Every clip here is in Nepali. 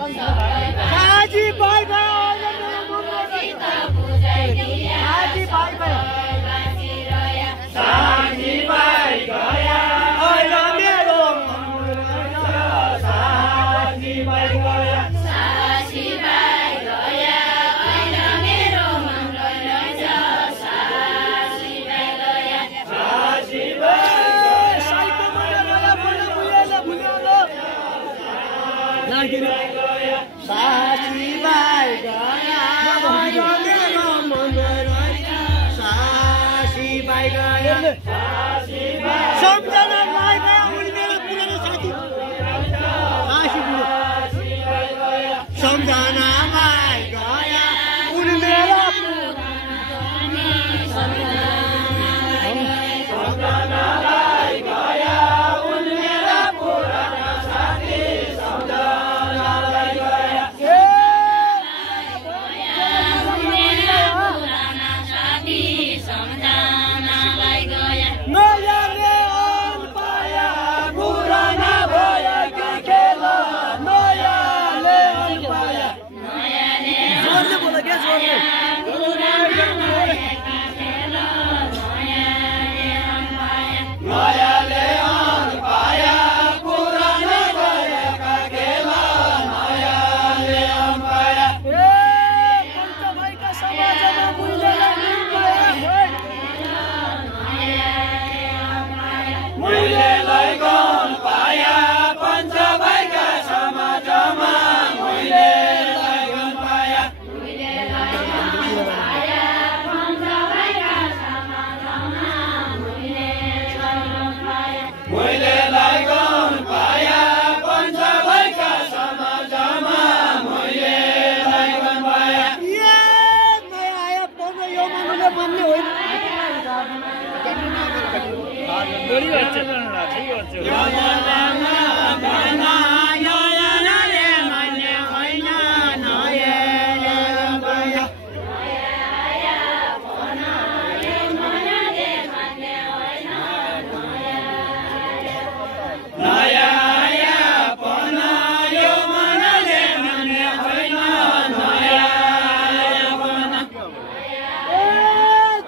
साजी भाइ गयो साजी भाइ गयो साजी भाइ गयो होइन मेरो साजी भाइ गयो साजी भाइ गयो होइन मेरो मङ्गल रहेछ साजी भाइ गयो साजी भाइ साइको मलाई मलाई भुलेले भुलेलो लागिन साजी भाइ गयो मेरो मङ्गल रहेछ साजी भाइ गयो सम्झना भाइ गयो उनी मेरो पुरानो साथी सासी बुढो सम्झना भाइ गयो उनी मेरो सम्झना भाइ गयो उनी मेरो पुरानो साथी सम्झना भाइ गयो नयाँले अन पाया पुराना भयो कि खेल नयाँले अन पाया जोडले बोल क्या जोडले नयाँले अन पाया पुराना भएका खेल नयाँले अन पाया पञ्च भाइका समाजमा मूल्यलाई मूल्यलाई गन पाया पञ्च भाइका समाजमा मूल्यलाई गन पाया मूल्यलाई गन पाया पञ्च भाइका समाजमा मूल्यलाई गन पाया पञ्च भाइका समाजमा मूल्यलाई गन पाया ए नयाँ आयो पर्ने यो मानुले भन्ने होइन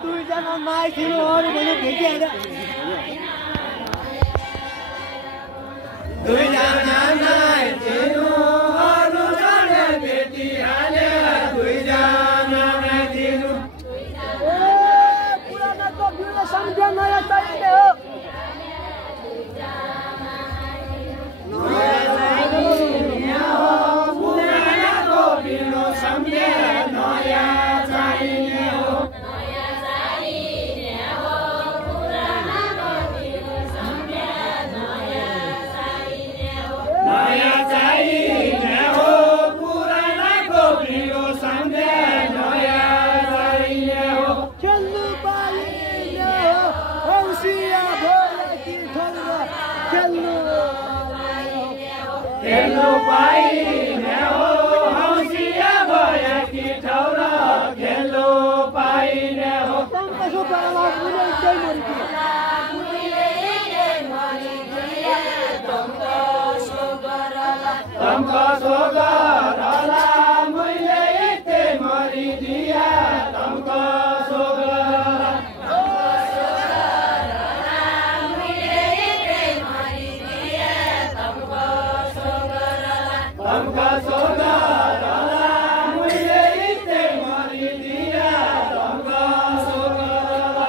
दुईजना माइथिनु अरू भने भेटिहाल्छ दुईजना माइथिनु अरू भने भेटिहाल्छ दुईजना माइथिनु पुरानो बिउले सम्झ्या नयाँ चाहिने हो पुरानो बिउले सम्झ्या नयाँ चाहिने हो नयाँ चाहिने हो पुरानाको बिउ सम्झे नयाँ चाहिने हो खेल्नु पाइने हो हौसिया भयो कि ठल्ल खेल्नु पाइने हो हौसिया भयो कि ठल्ल खेल्नु पाइने हो कसो पाला कुनै चाहिँ तमको सोगरला मैले यति मरिदिया तमको सोगरला मैले यति मरिदिया तमको सोगरला मैले यति मरिदिया तमको सोगरला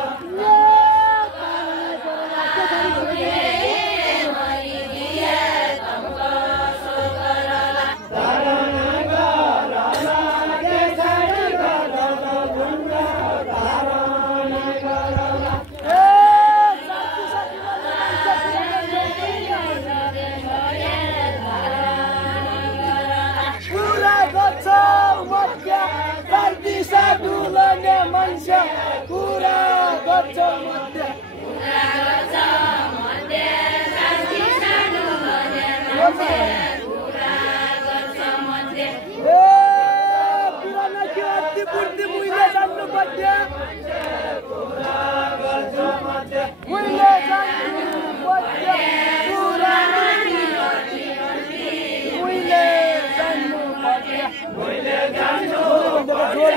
कुरा गर्छ मध्ये पुरानो के अति बुद्धि मुइले जान्नु मध्ये मुइले जान्नु मध्ये पुरानो मुइले जान्नु मैले जान्नु पर्ने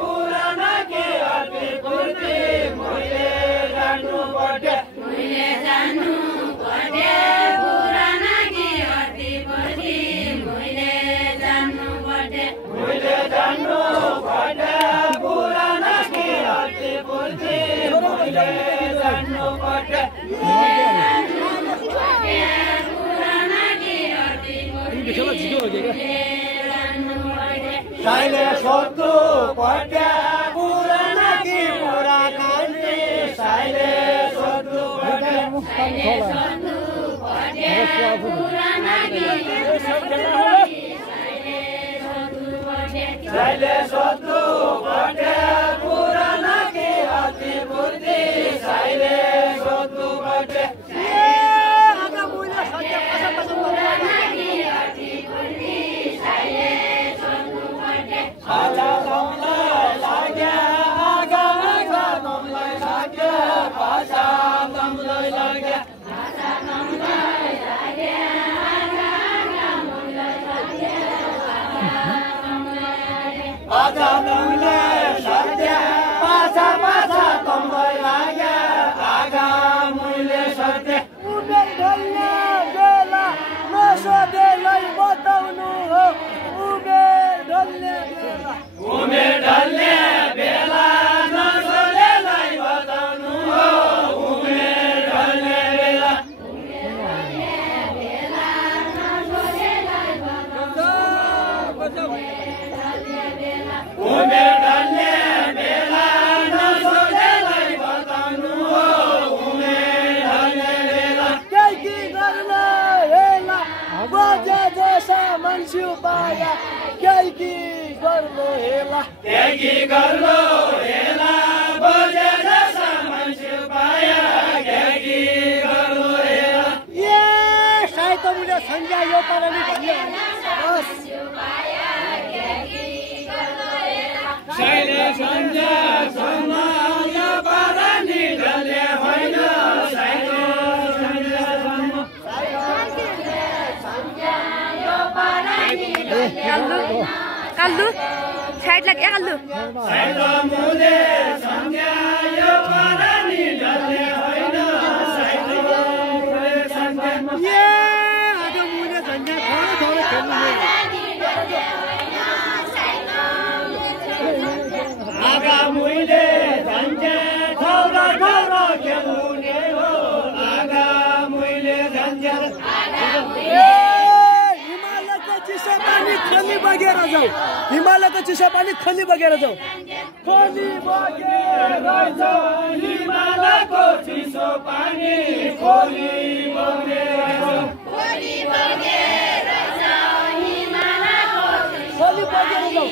पुराना के अति पूर्ति मैले जान्नु पर्ने पुराना के अति पूर्ति मैले जान्नु पर्ने पुराना के अति पूर्ति मैले जान्नु पर्ने साइले सोध्नु पर्ने पुराना कि पुराना साइले सोध्नु पर्ने साइले सोध्नु पर्ने पुराना कि अति बुद्धि साइले सोध्नु पर्ने आजा दमलाई लाग्या आगा आगा दमलाई लाग्या पाछा दमलाई लाग्या आजा दमलाई लाग्या आगा आगा दमलाई लाग्या आजा दमलाई लाग्या पाछा पाछा दमलाई लाग्या आगा मैले सत्य उमेर ढल्ने बेला नसोधेलाई बताउनु हो उमेर ढल्ने बेला नसोधेलाई बताउनु हो उमेर ढल्ने बेला उमेर ढल्ने बेला नसोधेलाई बताउनु हो उमेर ढल्ने बेला केही गर्न हेला बजे जसा मान्छे पाया केही गर्नु हेला बजे जसा मान्छे पाया केही गर्नु हेला ए सायद मुले संज्ञा यो पाराले भन्ने बस साइले संज्ञा सम्मान पाराले ढल्ने होइन साइले संज्ञा काल्दु साइड लाग काल्दु साइड मुले संज्ञा यो पाराले ढल्ने होइन साइड मुले संज्ञा ए आज मुले संज्ञा थोरै खेल्नु आगा मुले संज्ञा थोरै खेल्ने हो आगा मुले संज्ञा खली बगेर जाऊ हिमालयको चिसो पानी खली बगेर जाऊ खली बगेर जाऊ हिमालयको चिसो पानी खली बगेर जाऊ खली बगेर जाऊ हिमालयको खली बगेर जाऊ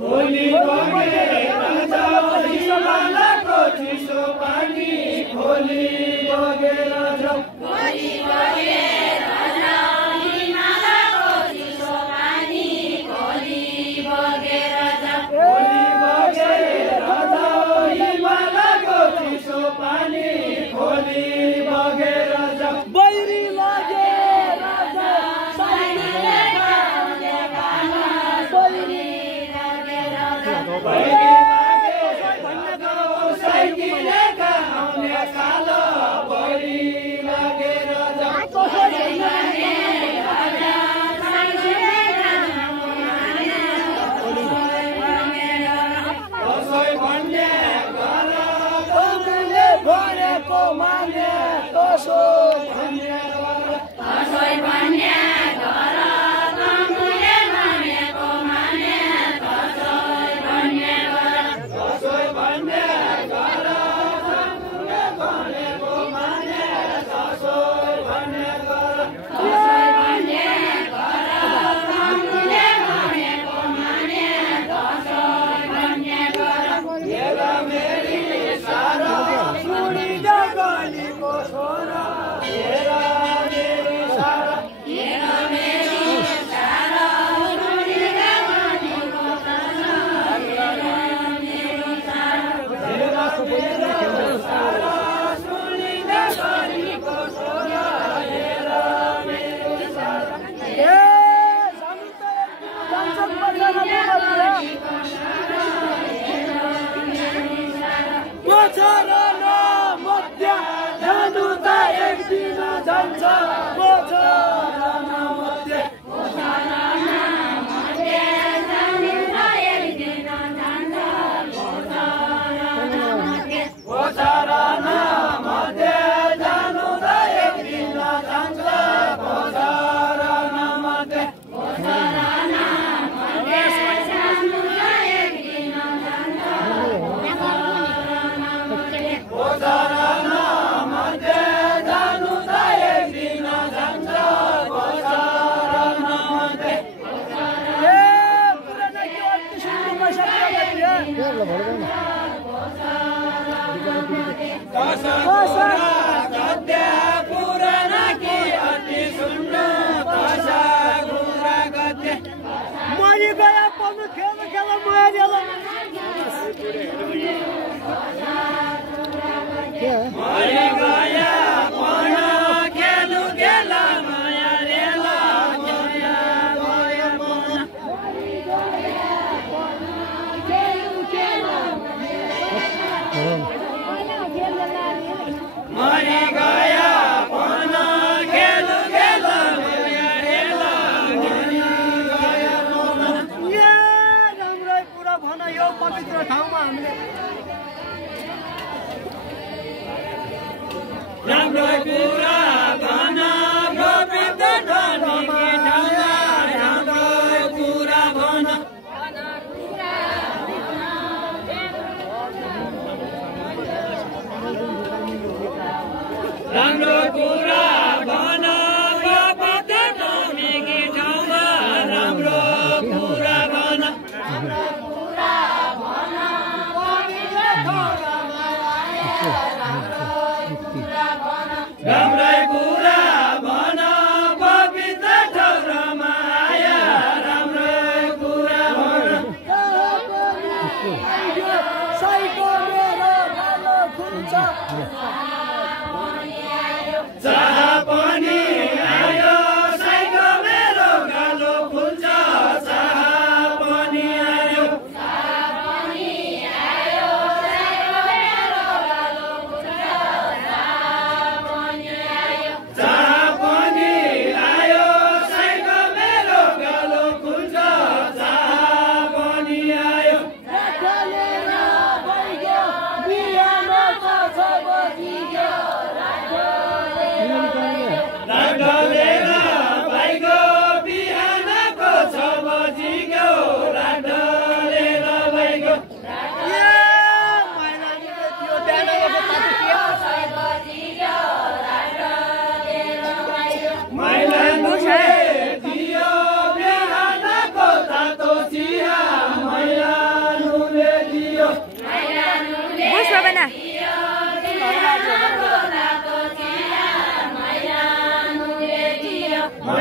खली बगेर जाऊ हिमालयको चिसो पानी खली बगेर जाऊ खली बगेर साइकिल का हमने काला बड़ी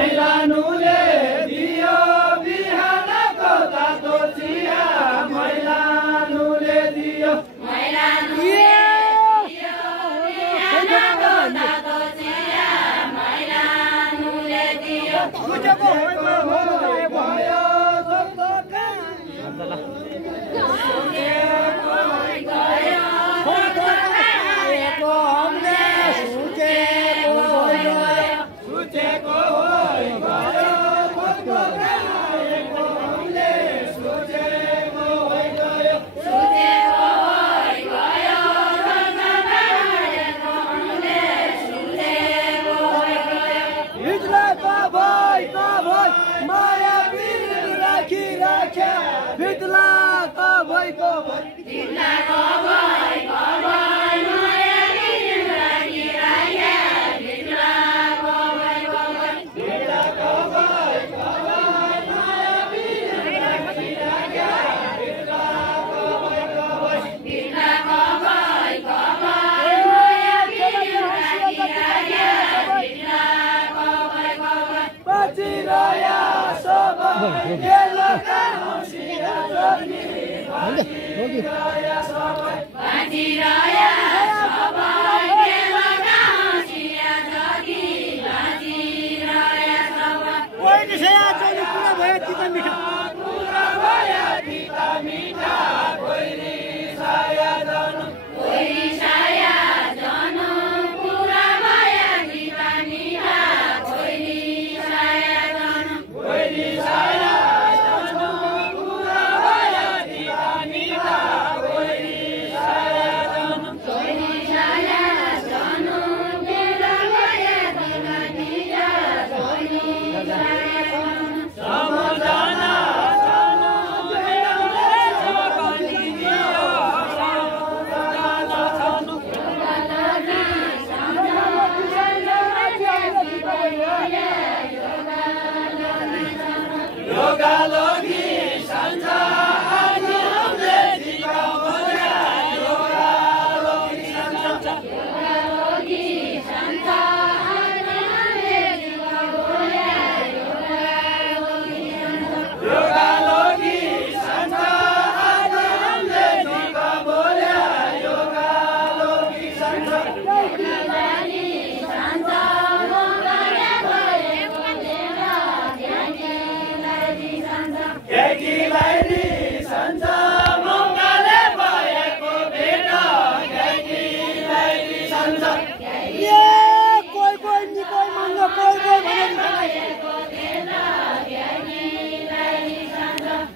मैलानुले दियो बिहानको तातो चिया मैलानुले दियो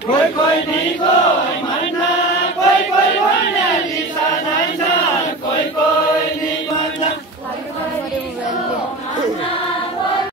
कोई कोई नहीं कोई